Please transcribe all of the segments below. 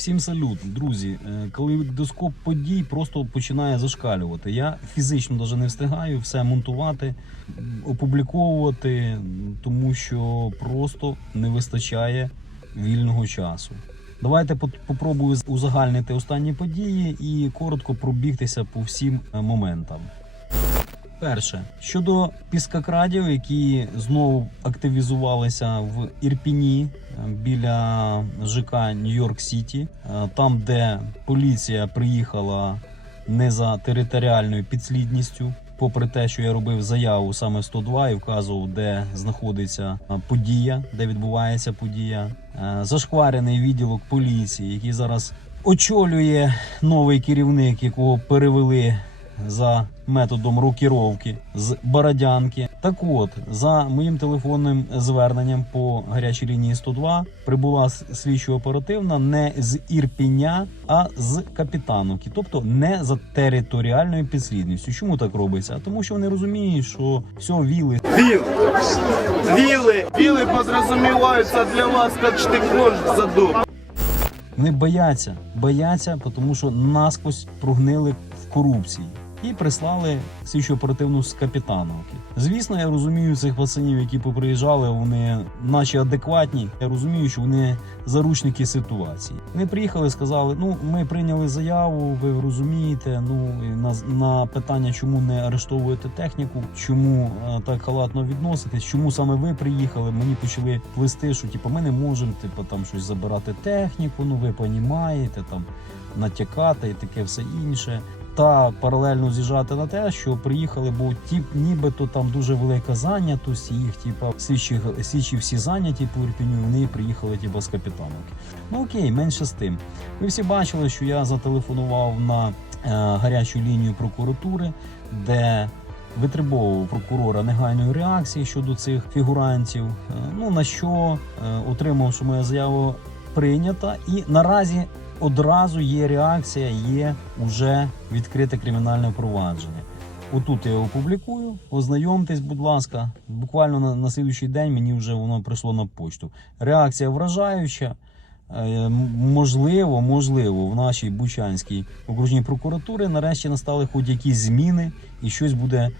Всім салют, друзі. Е, Калейдоскоп подій просто починає зашкалювати. Я фізично навіть не встигаю все монтувати, опубліковувати, тому що просто не вистачає вільного часу. Давайте попробую узагальнити останні події і коротко пробігтися по всім е, моментам. Перше щодо піскокрадів, які знову активізувалися в Ірпіні е, біля ЖК Нью-Йорк Сіті, е, там, де поліція приїхала не за територіальною підслідністю. Попри те, що я робив заяву саме в 102 і вказував, де знаходиться е, подія, де відбувається подія, зашкварений відділок поліції, який зараз очолює новий керівник, якого перевели за методом рокіровки з Бородянки. Так от, за моїм телефонним зверненням по гарячій лінії 102 прибула с- слідчо-оперативна не з Ірпіня, а з Капітановки, тобто не за територіальною підслідністю. Чому так робиться? А тому що вони розуміють, що все віли Вил. Вилы. Вилы подразумеваются для вас, как штык-нож в заду. Вони бояться, бояться, тому що насквозь прогнили в корупції. І прислали слідчу оперативну з капітановки. Звісно, я розумію цих пацанів, які поприїжджали, вони наче адекватні. Я розумію, що вони заручники ситуації. Вони приїхали, сказали: ну ми прийняли заяву, ви розумієте. Ну на, на питання, чому не арештовуєте техніку, чому е, так халатно відноситесь, чому саме ви приїхали? Мені почали плести, що типу, ми не можемо типу, там щось забирати техніку. Ну ви понімаєте, там натякати і таке все інше. Та паралельно з'їжджати на те, що приїхали, бо ті, нібито там дуже велика зайнятість, і їх типа слідчі, слідчі всі зайняті по Ірпіню, вони приїхали типа з капітановки. Ну окей, менше з тим. Ви всі бачили, що я зателефонував на е, гарячу лінію прокуратури, де витребовував прокурора негайної реакції щодо цих фігурантів. Е, ну на що е, отримав, що моя заява прийнята, і наразі одразу є реакція, є вже відкрите кримінальне провадження. Отут я його публікую. Ознайомтесь, будь ласка. Буквально на, на слідуючий день мені вже воно прийшло на почту. Реакція вражаюча. Е, Можливо, можливо, в нашій Бучанській окружній прокуратурі нарешті настали хоч якісь зміни і щось буде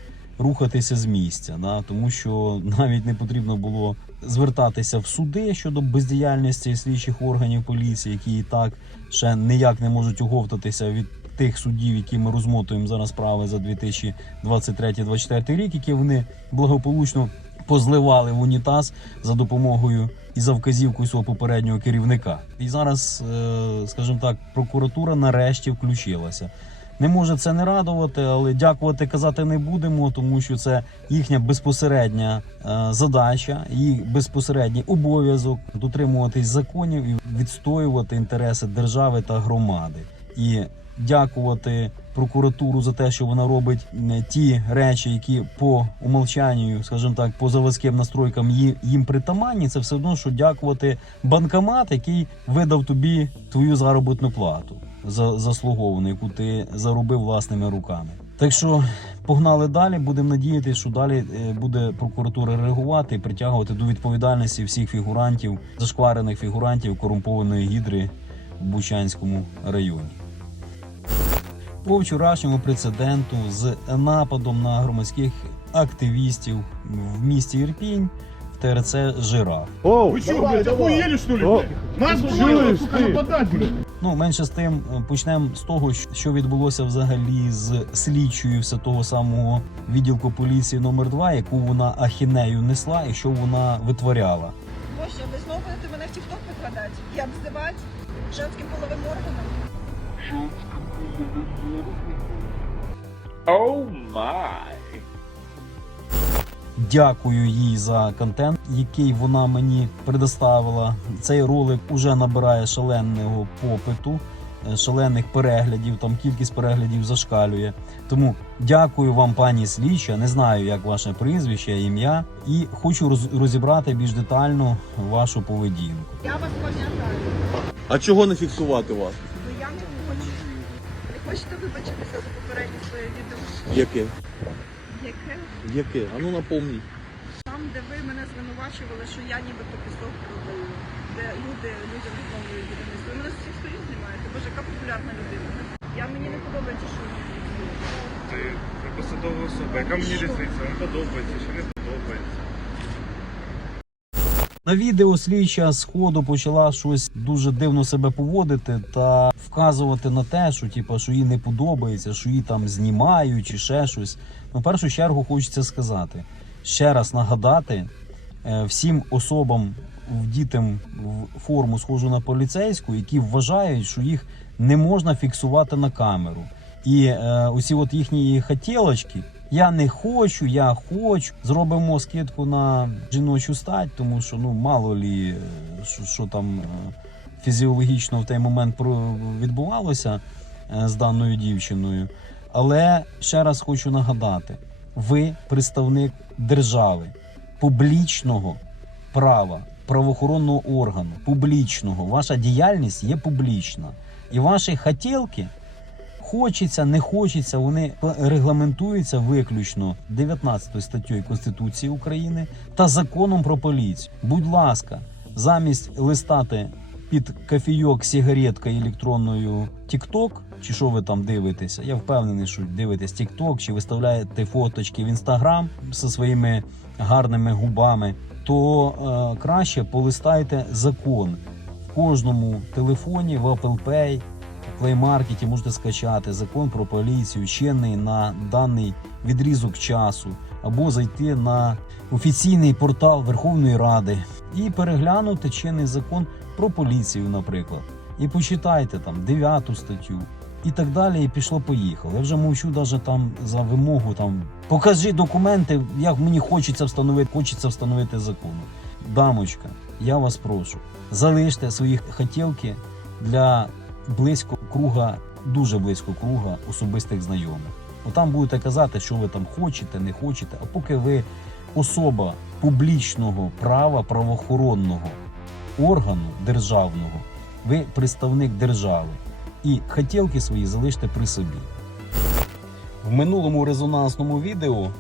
рухатися з місця. Да? Тому що навіть не потрібно було звертатися в суди щодо бездіяльності слідчих органів поліції, які і так ще ніяк не можуть оговтатися від тих судів, які ми розмотуємо зараз справи за 2023-2024 рік, які вони благополучно позливали в унітаз за допомогою і за вказівкою свого попереднього керівника. І зараз, е, скажімо так, прокуратура нарешті включилася. Не може це не радувати, але дякувати казати не будемо, тому що це їхня безпосередня е, задача, їх безпосередній обов'язок дотримуватись законів і відстоювати інтереси держави та громади. І дякувати прокуратуру за те, що вона робить е, ті речі, які по умовчанню, скажімо так, по заводським настройкам їм, притаманні. Це все одно, що дякувати банкомат, який видав тобі твою заробітну плату заслуговану, яку ти заробив власними руками. Так що погнали далі. Будемо надіятися, що далі е, буде прокуратура реагувати і притягувати до відповідальності всіх фігурантів, зашкварених фігурантів корумпованої гідри в Бучанському районі. По вчорашньому прецеденту з нападом на громадських активістів в місті Ірпінь ТРЦ Жираф. Оу, Вы что, блядь, охуели что ли, О, блядь? Нас чуешь бывает, сука, ты? нападать, блядь. Ну, менше з тим, е, почнемо з того, що відбулося взагалі з слідчою все того самого відділку поліції номер 2 яку вона ахінею несла і що вона витворяла. Боже, ви знову будете мене в тікток викладати і обзивати женським половим органом? Дякую їй за контент, який вона мені предоставила. Цей ролик уже набирає шаленого попиту, е, шалених переглядів. Там кількість переглядів зашкалює. Тому дякую вам, пані слідча. Не знаю, як ваше прізвище, ім'я, і хочу роз- розібрати більш детально вашу поведінку. Я вас пам'ятаю, А чого не фіксувати вас? бо я не хочу. Не хочете вибачитися за попереднє своє відео? Яке? Яке? Яке? А ну напомніть. Там, де ви мене звинувачували, що я нібито пісок продаю, де люди людям відмовляють будівництво. Ви мене з усіх сторін знімаєте? популярна людина. Я мені не подобається, що ви Ти ви посадова особа. Яка мені різниця? Вам подобається чи не подобається? На відео слідча з ходу почала щось дуже дивно себе поводити та вказувати на те, що типу, що їй не подобається, що її там знімають чи ще щось. Ну, в першу чергу хочеться сказати, ще раз нагадати е, всім особам, вдітим в форму схожу на поліцейську, які вважають, що їх не можна фіксувати на камеру. І е, усі от їхні хотілочки, я не хочу, я хочу. Зробимо скидку на жіночу стать, тому що ну мало лі, е, що, що там е, фізіологічно в той момент відбувалося з даною дівчиною. Але ще раз хочу нагадати: ви представник держави, публічного права, правоохоронного органу, публічного. Ваша діяльність є публічна. І ваші хотілки хочеться, не хочеться, вони регламентуються виключно 19 статтею Конституції України та законом про поліцію. Будь ласка, замість листати під кофійок сигаретка електронною TikTok, чи що ви там дивитеся? Я впевнений, що дивитесь TikTok, чи виставляєте фоточки в Instagram зі своїми гарними губами, то е, краще полистайте закон в кожному телефоні в Apple Pay, в Play Market можете скачати закон про поліцію, чинний на даний відрізок часу, або зайти на офіційний портал Верховної Ради і переглянути чинний закон про поліцію, наприклад. І почитайте там 9 статтю. І так далі, і пішло поїхало. Я вже мовчу навіть там за вимогу там покажи документи, як мені хочеться встановити, хочеться встановити закону. Дамочка, я вас прошу, залиште свої хотілки для близько круга, дуже близько круга особистих знайомих. Отам будете казати, що ви там хочете, не хочете. А поки ви особа публічного права правоохоронного органу державного, ви представник держави. І хотілки свої залиште при собі. В минулому резонансному відео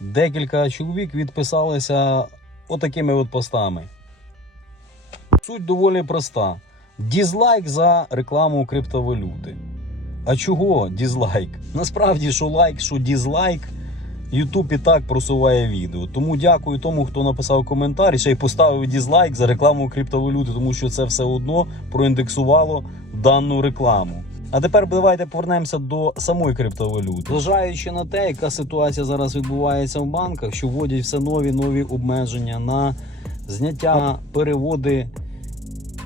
декілька чоловік відписалися отакими от постами. Суть доволі проста. Дізлайк за рекламу криптовалюти. А чого дізлайк? Насправді, що лайк, що дізлайк, YouTube і так просуває відео. Тому дякую тому, хто написав коментар і ще й поставив дізлайк за рекламу криптовалюти, тому що це все одно проіндексувало дану рекламу. А тепер давайте повернемося до самої криптовалюти. Зважаючи на те, яка ситуація зараз відбувається в банках, що вводять все нові нові обмеження на зняття, переводи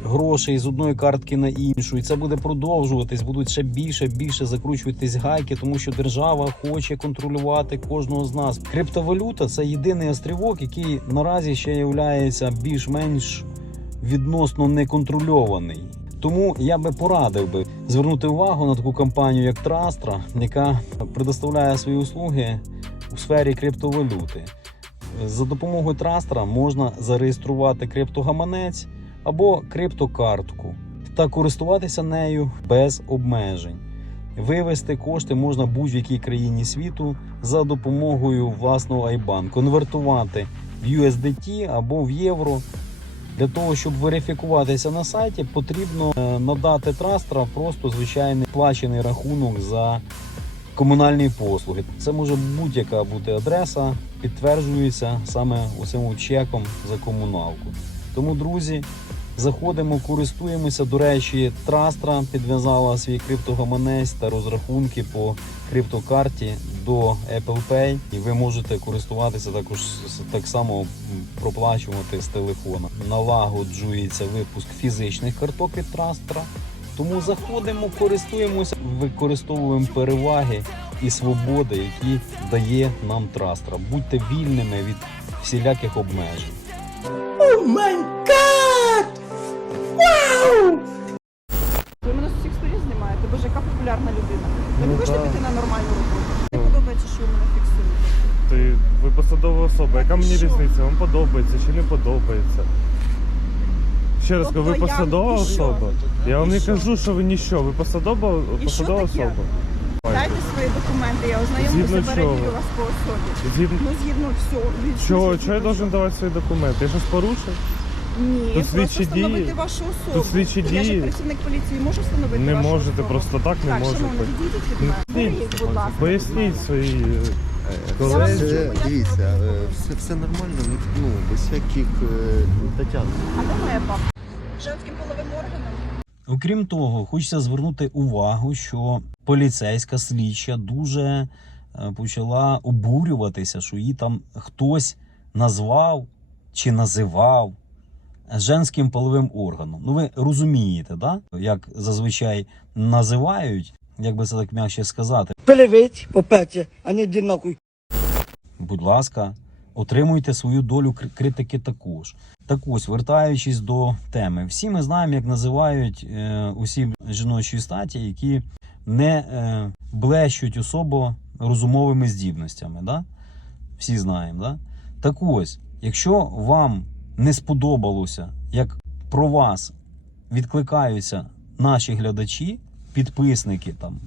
грошей з одної картки на іншу, і це буде продовжуватись. Будуть ще більше більше закручуватись гайки, тому що держава хоче контролювати кожного з нас. Криптовалюта це єдиний острівок, який наразі ще є більш-менш відносно неконтрольований. Тому я би порадив би звернути увагу на таку компанію, як Trastra, яка предоставляє свої услуги у сфері криптовалюти. За допомогою Trastra можна зареєструвати криптогаманець або криптокартку та користуватися нею без обмежень. Вивести кошти можна будь-якій країні світу за допомогою власного IBAN, конвертувати в USDT або в євро. Для того, щоб верифікуватися на сайті, потрібно е, надати Trastra просто звичайний плачений рахунок за комунальні послуги. Це може будь-яка бути адреса, підтверджується саме усім чеком за комуналку. Тому, друзі, заходимо, користуємося. До речі, Trastra підв'язала свій криптогаманець та розрахунки по криптокарті до Apple Pay, і ви можете користуватися також так само проплачувати з телефона. Налагоджується випуск фізичних карток від Trastra. Тому заходимо, користуємося, використовуємо переваги і свободи, які дає нам Trastra. Будьте вільними від всіляких обмежень. Посадова. Яка мені Що? різниця? Вам подобається чи не подобається? Ще раз кажу, ви Тобто я- посадова і що? особа. Я вам І не що? кажу, що ви ніщо. Ви посадова, І посадова таке? особа. Дайте свої документи, я ознайомлюся, Згідно перевірю чого? вас по особі. Згідно Ну, згідно всього. чого, чого я должен давати свої документи? Я щось порушив? Ні, Тут слідчі просто встановити вашу особу. Тут слідчі Я дії. ж працівник поліції можу встановити Не вашу можете, особу? просто так не так, можете. відійдіть від мене. Беріть, будь ласка. Поясніть свої е, Нічого Це, дивіться, е, все, все нормально, ну, ну без всяких е, А де моя папа? Женським половим органом? Окрім того, хочеться звернути увагу, що поліцейська слідча дуже е, почала обурюватися, що її там хтось назвав чи називав женським половим органом. Ну ви розумієте, да? як зазвичай називають, як би це так м'якше сказати. Перевить, по-перше, а не йди. Будь ласка, отримуйте свою долю критики також. Так ось, вертаючись до теми, всі ми знаємо, як називають е, усі жіночі статі, які не е, блещуть особо розумовими здібностями. Да? Всі знаємо, да? Так ось, якщо вам не сподобалося, як про вас відкликаються наші глядачі, підписники там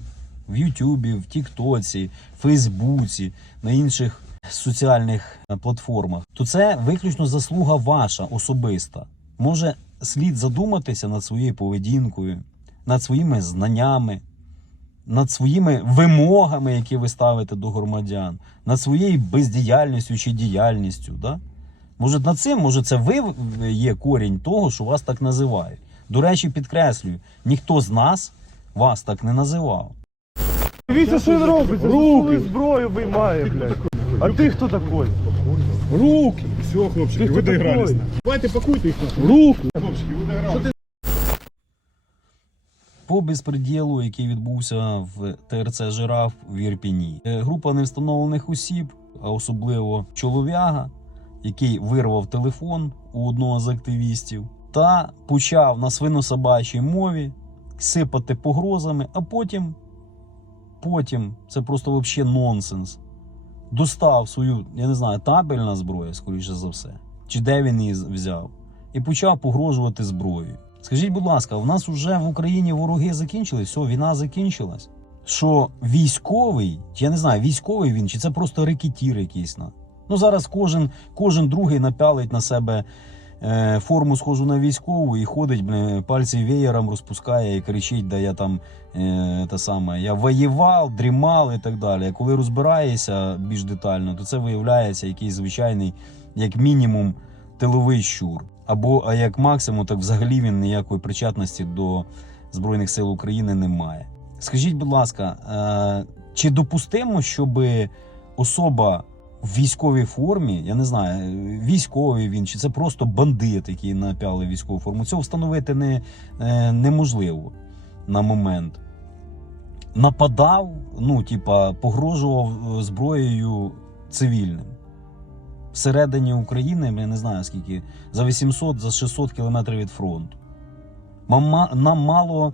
в Ютубі, в Тіктоці, Фейсбуці, на інших соціальних е, платформах, то це виключно заслуга ваша особиста. Може, слід задуматися над своєю поведінкою, над своїми знаннями, над своїми вимогами, які ви ставите до громадян, над своєю бездіяльністю чи діяльністю. Да? Може, над цим, може, це ви є корінь того, що вас так називають. До речі, підкреслюю, ніхто з нас вас так не називав. Дивіться, що він робить. Руки. зброю виймає, блядь. А ти хто такий? Руки! Все, хлопчики, ви хто Давайте пакуйте їх нахуй. Руки. Хлопчики, ви доігрались. по безпреділу, який відбувся в ТРЦ Жираф в Ірпіні. Е, Група невстановлених осіб, а особливо чолов'яга, який вирвав телефон у одного з активістів, та почав на свинособачій мові сипати погрозами, а потім, потім, це просто взагалі нонсенс. Достав свою, я не знаю, табельна зброя, скоріше за все, чи де він її взяв, і почав погрожувати зброєю. Скажіть, будь ласка, у нас вже в Україні вороги закінчились, все, війна закінчилась. Що військовий, я не знаю, військовий він, чи це просто рекетір якийсь. Ну зараз кожен, кожен другий напялить на себе форму схожу на військову і ходить, блин, пальці веєром розпускає і кричить, да я там е, саме, я воював, дрімав і так далі. Коли розбираєшся більш детально, то це виявляється якийсь звичайний, як мінімум, тиловий щур. Або а як максимум, так взагалі він ніякої причетності до Збройних сил України не має. Скажіть, будь ласка, е, чи допустимо, щоб особа в військовій формі, я не знаю, військовий він, чи це просто бандит, який напяли військову форму, цього встановити не, е, неможливо на момент. Нападав, ну, типа, погрожував е, зброєю цивільним всередині України, я не знаю скільки, за 800, за 600 кілометрів від фронту. Нам мало е,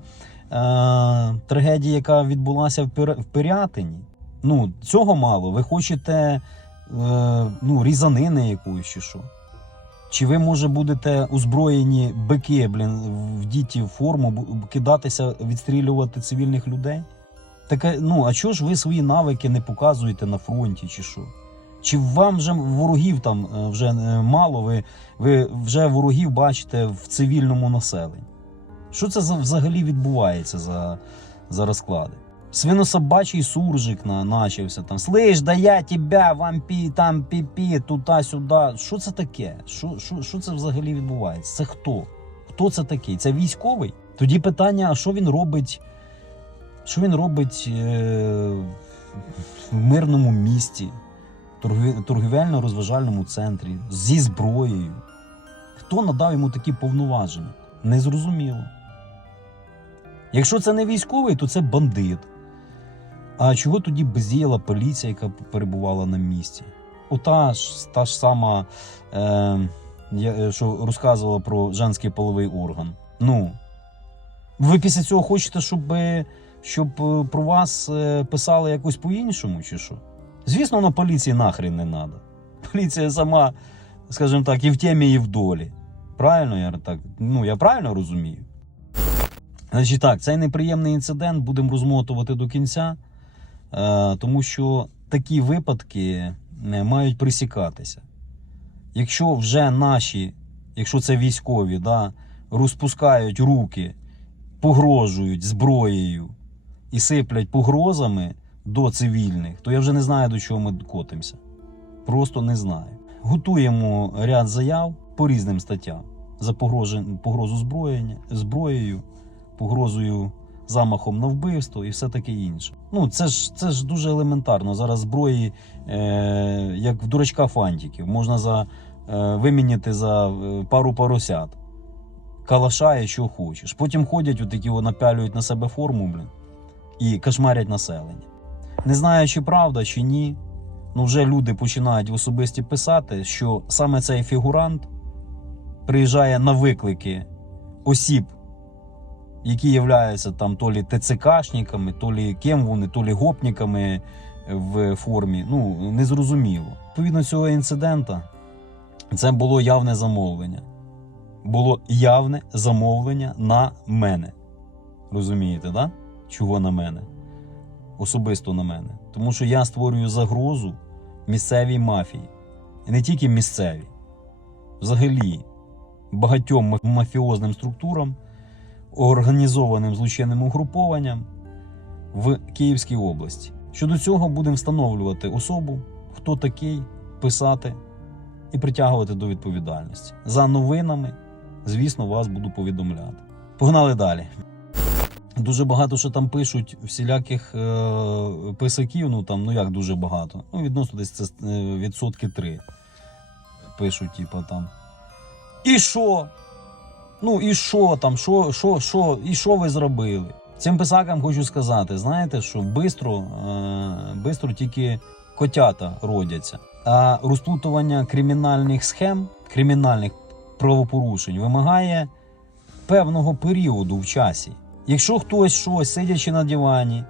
трагедії, яка відбулася в, Пир- Пирятині. Ну, цього мало. Ви хочете ну, різанини якоїсь чи що? Чи ви, може, будете озброєні бики, блін, вдіті в форму, кидатися, відстрілювати цивільних людей? Таке, ну, а чого ж ви свої навики не показуєте на фронті, чи що? Чи вам вже ворогів там е, вже е, мало, ви, ви вже ворогів бачите в цивільному населенні? Що це взагалі відбувається за, за розклади? Свинособачий суржик на, начався там. Слиш, да я тебе, вампі, там пі-пі, туди-сюди. Що це таке? Що, що, що це взагалі відбувається? Це хто? Хто це такий? Це військовий? Тоді питання: а що він робить? Що він робить е, в мирному місті? торгівельно-розважальному центрі зі зброєю. Хто надав йому такі повноваження? Незрозуміло. Якщо це не військовий, то це бандит. А чого тоді бездіяла поліція, яка перебувала на місці? Ота ж та ж сама, е, е, що розказувала про женський половий орган. Ну, ви після цього хочете, щоб, щоб е, про вас е, писали якось по-іншому, чи що? Звісно, на поліції нахрен не треба. Поліція сама, скажімо так, і в темі, і в долі. Правильно я так? Ну, я правильно розумію. Значить так, цей неприємний інцидент будемо розмотувати до кінця, е, тому що такі випадки е, мають присікатися. Якщо вже наші якщо це військові, да, розпускають руки, погрожують зброєю і сиплять погрозами до цивільних, то я вже не знаю, до чого ми котимося. Просто не знаю. Готуємо ряд заяв по різним статтям за погрозу зброєння, зброєю, погрозою замахом на вбивство і все таке інше. Ну, це ж, це ж дуже елементарно. Зараз зброї, е, як в дурачка фантиків, можна за, е, виміняти за е, пару поросят. Калаша і що хочеш. Потім ходять, отакі о, напялюють на себе форму, блін, і кошмарять населення. Не знаю, чи правда, чи ні. Ну, вже люди починають в особисті писати, що саме цей фігурант приїжджає на виклики осіб, які являються там то лі ТЦКшниками, то лі ким вони, то лі гопниками в формі. Ну, незрозуміло. Відповідно цього інцидента, це було явне замовлення. Було явне замовлення на мене. Розумієте, да? Чого на мене? Особисто на мене. Тому що я створюю загрозу місцевій мафії. І не тільки місцевій, взагалі багатьом мафіозним структурам, організованим злочинним угрупованням в Київській області. Щодо цього будемо встановлювати особу, хто такий, писати і притягувати до відповідальності. За новинами, звісно, вас буду повідомляти. Погнали далі. Дуже багато що там пишуть всіляких е, писаків, ну там, ну як дуже багато. Ну, відносно десь це е, відсотки три. Пишуть, типа там. І що? Ну і що там? Що, що, що, і що ви зробили? Цим писакам хочу сказати, знаєте, що бистро, е, бистро тільки котята родяться. А розплутування кримінальних схем, кримінальних правопорушень вимагає певного періоду в часі. Якщо хтось щось, сидячи на дивані,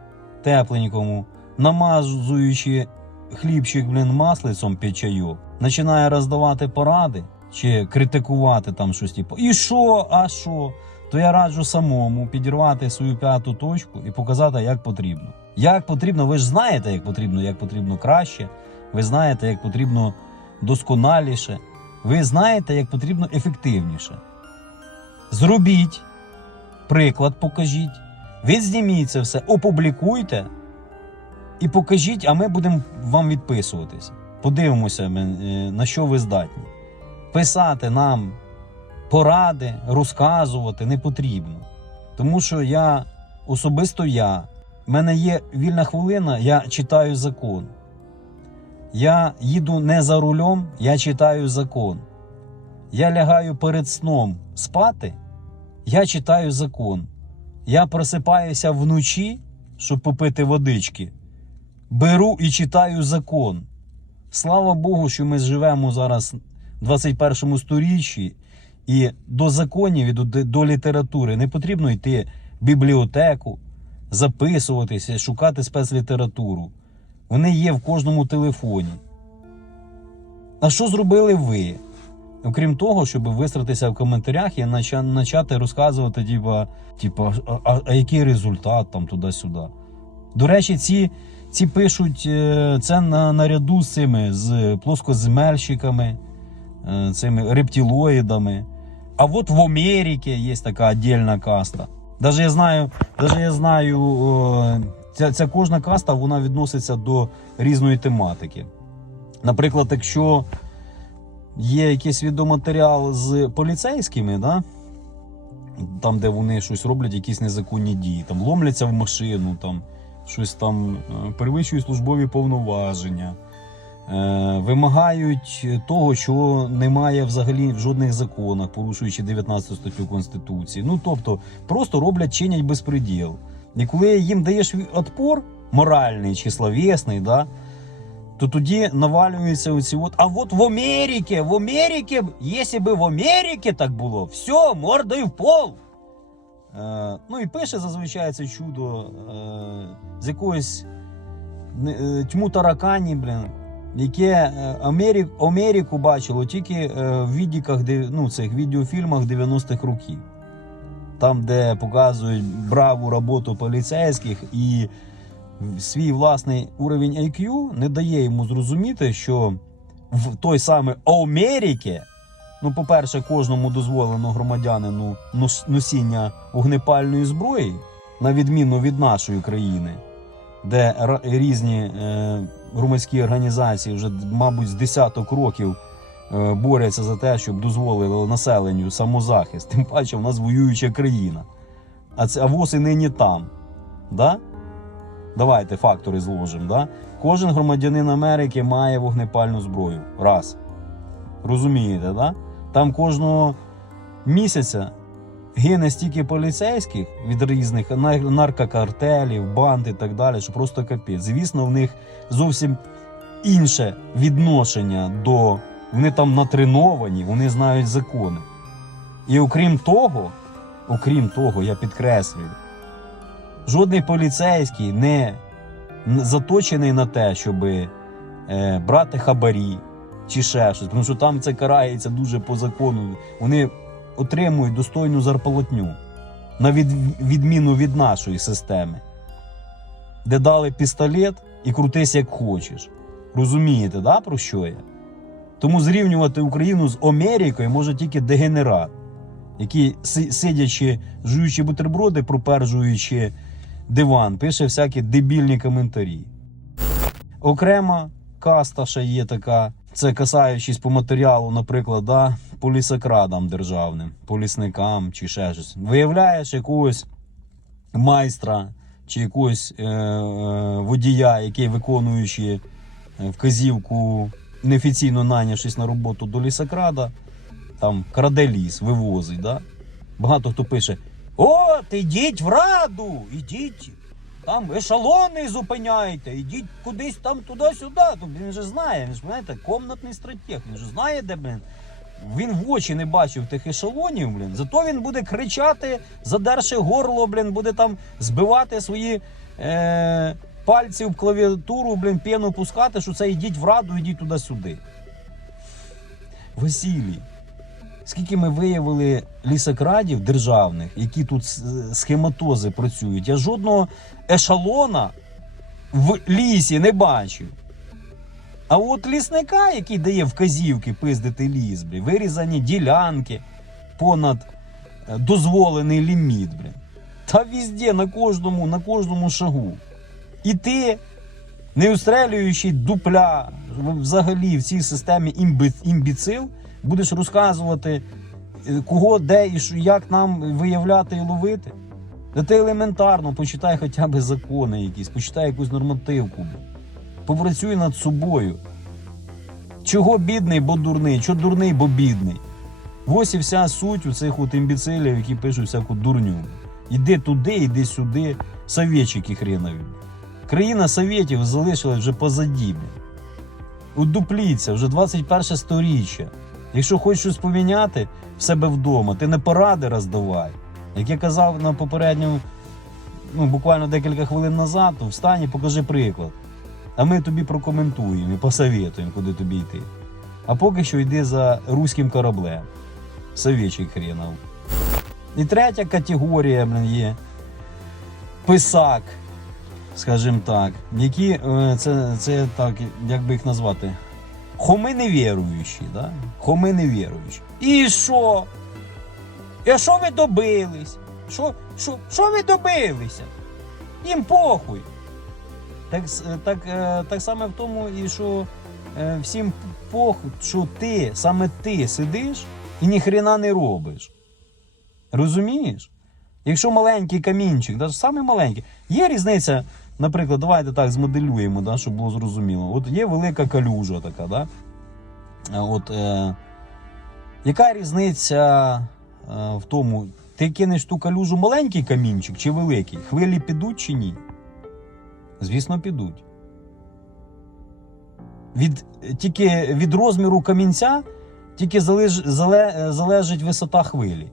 тепленькому, намазуючи хлібчик, блін, маслицом під чайок, починає роздавати поради чи критикувати там щось, типу, і що, а що, то я раджу самому підірвати свою п'яту точку і показати, як потрібно. Як потрібно, ви ж знаєте, як потрібно, як потрібно краще, ви знаєте, як потрібно досконаліше, ви знаєте, як потрібно ефективніше. Зробіть приклад покажіть, відзніміть це все, опублікуйте і покажіть, а ми будемо вам відписуватися. Подивимося, е, на що ви здатні. Писати нам поради, розказувати не потрібно. Тому що я особисто я, в мене є вільна хвилина, я читаю закон. Я їду не за рулем, я читаю закон. Я лягаю перед сном спати. Я читаю закон. Я просипаюся вночі, щоб попити водички. Беру і читаю закон. Слава Богу, що ми живемо зараз 21 сторіччі, і до законів і до, до літератури не потрібно йти в бібліотеку, записуватися, шукати спецлітературу. Вони є в кожному телефоні. А що зробили ви? Окрім того, щоб висратися в коментарях і почати розказувати, типа, типа, а, а, який результат там туди-сюди. До речі, ці, ці пишуть е, це на, наряду з цими з плоскоземельщиками, цими рептилоїдами. А от в Америці є така віддільна каста. Даже я знаю, даже я знаю, е, ця, ця кожна каста вона відноситься до різної тематики. Наприклад, якщо є якийсь відеоматеріал з поліцейськими, да? там, де вони щось роблять, якісь незаконні дії, там ломляться в машину, там щось там е, перевищують службові повноваження, е, вимагають того, чого немає взагалі в жодних законах, порушуючи 19 статтю Конституції. Ну тобто, просто роблять, чинять безпреділ. І коли їм даєш відпор, моральний чи словесний, да, то тоді навалюються оці от. А от в Америці, в Америці, якщо б в Америці так було, все, мордою в пол. Е, ну і пише зазвичай це чудо е, з якоїсь е, тьму таракані, блін, яке е, Америку бачило тільки е, в відіках, ну, цих відеофільмах 90-х років. Там, де показують браву роботу поліцейських і свій власний уровень IQ не дає йому зрозуміти, що в той самий Америці Ну, по-перше, кожному дозволено громадянину носіння вогнепальної зброї, на відміну від нашої країни, де різні е, громадські організації вже, мабуть, з десяток років е, борються за те, щоб дозволили населенню самозахист. Тим паче, в нас воююча країна. А це а ВОЗ і нині там. Да? Давайте фактори зложимо. Да? Кожен громадянин Америки має вогнепальну зброю. Раз. Розумієте, да? Там кожного місяця гине стільки поліцейських від різних наркокартелів, банд і так далі, що просто капець. Звісно, в них зовсім інше відношення до. Вони там натреновані, вони знають закони. І окрім того, окрім того, я підкреслюю, жодний поліцейський не заточений на те, щоб е, брати хабарі чи ще щось, тому що там це карається дуже по закону. Вони отримують достойну зарплатню, на відміну від нашої системи, де дали пістолет і крутись як хочеш. Розумієте, да, про що я? Тому зрівнювати Україну з Америкою може тільки дегенерат, який, сидячи, жуючи бутерброди, пропержуючи диван, пише всякі дебільні коментарі. Окрема каста ще є така. Це касаючись по матеріалу, наприклад, да, по лісокрадам державним, по лісникам чи ще щось. Виявляєш якогось майстра чи якогось е, е, водія, який виконуючи е, вказівку, неофіційно найнявшись на роботу до лісокрада, там краде ліс, вивозить. Да? Багато хто пише: От, ідіть в раду, ідіть. Там ешелони зупиняйте, ідіть кудись там туди-сюди. То він же знає, він ж знаєте, комнатний стратег, він же знає, де блин. Він в очі не бачив тих ешелонів, блін. Зато він буде кричати, задерши горло, блін, буде там збивати свої е, пальці в клавіатуру, блін, пену пускати, що це ідіть в раду, ідіть туди-сюди. Василій. Скільки ми виявили лісокрадів державних, які тут схематози працюють, я жодного ешелона в лісі не бачив. А от лісника, який дає вказівки пиздити ліс, блін, вирізані ділянки понад е, дозволений ліміт, блін. Та везде, на кожному, на кожному шагу. І ти, не устрелюючи дупля взагалі в цій системі імби, імбіцил, будеш розказувати, е, кого, де і що, як нам виявляти і ловити. Та ти елементарно почитай хоча б закони якісь, почитай якусь нормативку. Попрацюй над собою. Чого бідний, бо дурний, чого дурний, бо бідний. Ось і вся суть у цих от імбіцилів, які пишуть всяку дурню. Іди туди, іди сюди, совєтчики хренові. Країна совєтів залишилась вже позаді. Удупліться, вже 21 сторіччя. Якщо хочеш щось поміняти в себе вдома, ти не поради роздавай. Як я казав на попередньому, ну буквально декілька хвилин назад, то встань і покажи приклад. А ми тобі прокоментуємо і посоветуємо, куди тобі йти. А поки що йди за руським кораблем. Совєтчик хренов. І третя категорія блін, є писак, скажімо так, які е, це, це так, як би їх назвати? Хоми невіруючі, да? Хоми невіруючі. І що? І що ви добились? Що ви добилися? Їм похуй. Так, так, е, так само в тому, і що е, всім похуй, що ти, саме ти сидиш і ніхрена не робиш. Розумієш? Якщо маленький камінчик, навіть саме маленький, є різниця, наприклад, давайте так змоделюємо, да, щоб було зрозуміло. От є велика калюжа така, да? Е, От, е, яка різниця е, в тому, ти кинеш ту калюжу маленький камінчик чи великий? Хвилі підуть чи ні? Звісно, підуть. Від, тільки від розміру камінця тільки залеж, зале, залежить висота хвилі.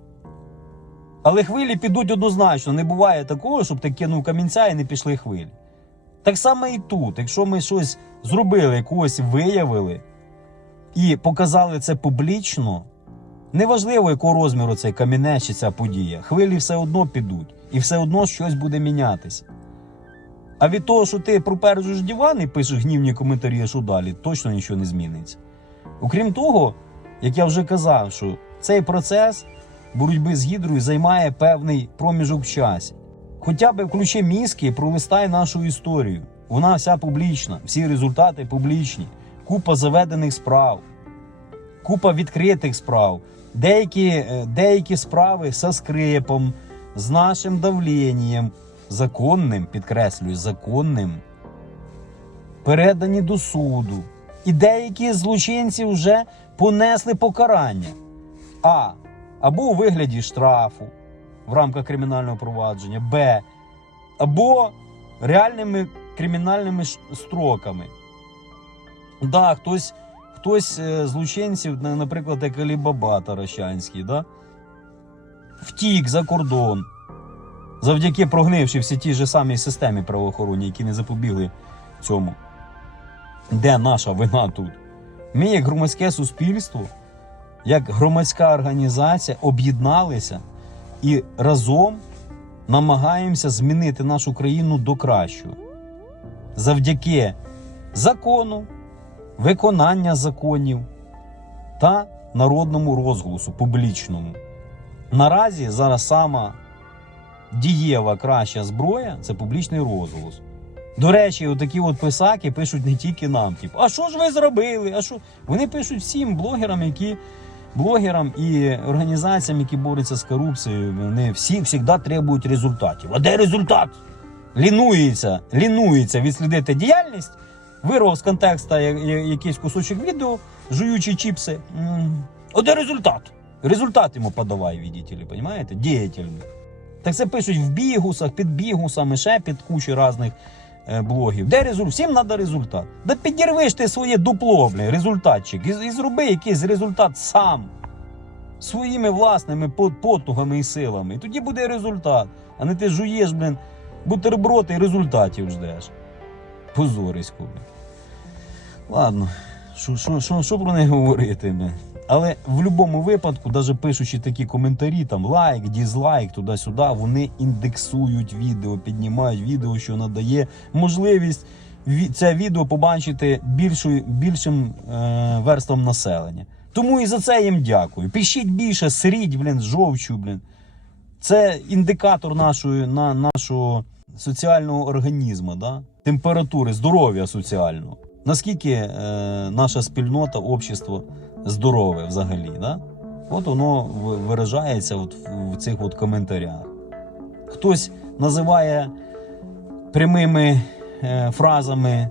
Але хвилі підуть однозначно. Не буває такого, щоб ти кинув камінця і не пішли хвилі. Так само і тут. Якщо ми щось зробили, когось виявили і показали це публічно, неважливо, якого розміру цей камінець чи ця подія, хвилі все одно підуть, і все одно щось буде мінятися. А від того, що ти пропержуєш диван і пишеш гнівні коментарі, що далі, точно нічого не зміниться. Окрім того, як я вже казав, що цей процес боротьби з гідрою займає певний проміжок в часі. Хоча б включи мізки, пролистай нашу історію. Вона вся публічна, всі результати публічні, купа заведених справ, купа відкритих справ. Деякі, е, деякі справи со скрипом, з нашим давленням, законним, підкреслюю, законним, передані до суду. І деякі злочинці вже понесли покарання. А. Або у вигляді штрафу в рамках кримінального провадження, Б. Або реальними кримінальними строками. Да, хтось, хтось е, злочинців, наприклад, як Алібаба Таращанський, да? втік за кордон. Завдяки прогнивши всі ті ж самі системі правоохоронні, які не запобігли цьому. Де наша вина тут? Ми, як громадське суспільство, як громадська організація, об'єдналися і разом намагаємося змінити нашу країну до кращого. Завдяки закону, виконання законів та народному розголосу публічному. Наразі зараз сама дієва краща зброя це публічний розголос. До речі, отакі от писаки пишуть не тільки нам, типу, а що ж ви зробили? А що? Вони пишуть всім блогерам, які блогерам і організаціям, які борються з корупцією, вони всі завжди требують результатів. А де результат? Лінується, лінується відслідити діяльність, вирвав з контекста якийсь кусочок відео, жуючи чіпси. А де результат? Результат йому подавай, видите ли, понимаєте? Діятельний. Так це пишуть в бігусах, під бігусами, ще під кучу різних е, блогів. Де результат? Всім треба результат. Да підірви ж ти своє дупло, блін, результатчик, і, і зроби якийсь результат сам. Своїми власними потугами і силами. І тоді буде результат. А не ти жуєш, блін, бутерброд і результатів ждеш. Позорисько, блін. Ладно, що про неї говорити, блін? Але в будь-якому випадку, навіть пишучи такі коментарі, там лайк, дізлайк, туди-сюди, вони індексують відео, піднімають відео, що надає можливість це відео побачити більшою, більшим е, верствам населення. Тому і за це їм дякую. Пишіть більше, сріть, блін, жовчу, блін. Це індикатор нашої, на, нашого соціального організму, да? температури, здоров'я соціального. Наскільки е, наша спільнота, общество здорове взагалі. Да? От воно виражається от в, цих от коментарях. Хтось називає прямими е, фразами,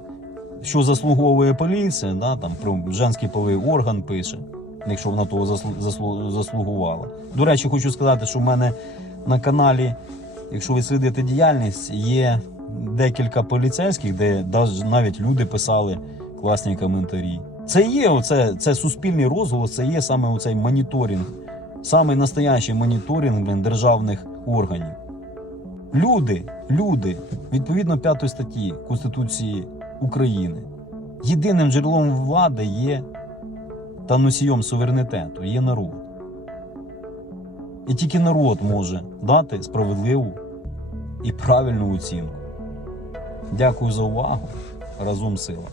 що заслуговує поліція, да? там про женський половий орган пише, якщо вона того заслу- заслу- заслугувала. До речі, хочу сказати, що в мене на каналі, якщо ви слідите діяльність, є декілька поліцейських, де навіть люди писали класні коментарі. Це є оце, це суспільний розголос, це є саме оцей моніторинг, саме настоящий моніторинг блін, державних органів. Люди, люди, відповідно 5 статті Конституції України, єдиним джерелом влади є та носієм суверенітету є народ. І тільки народ може дати справедливу і правильну оцінку. Дякую за увагу. Разом сила.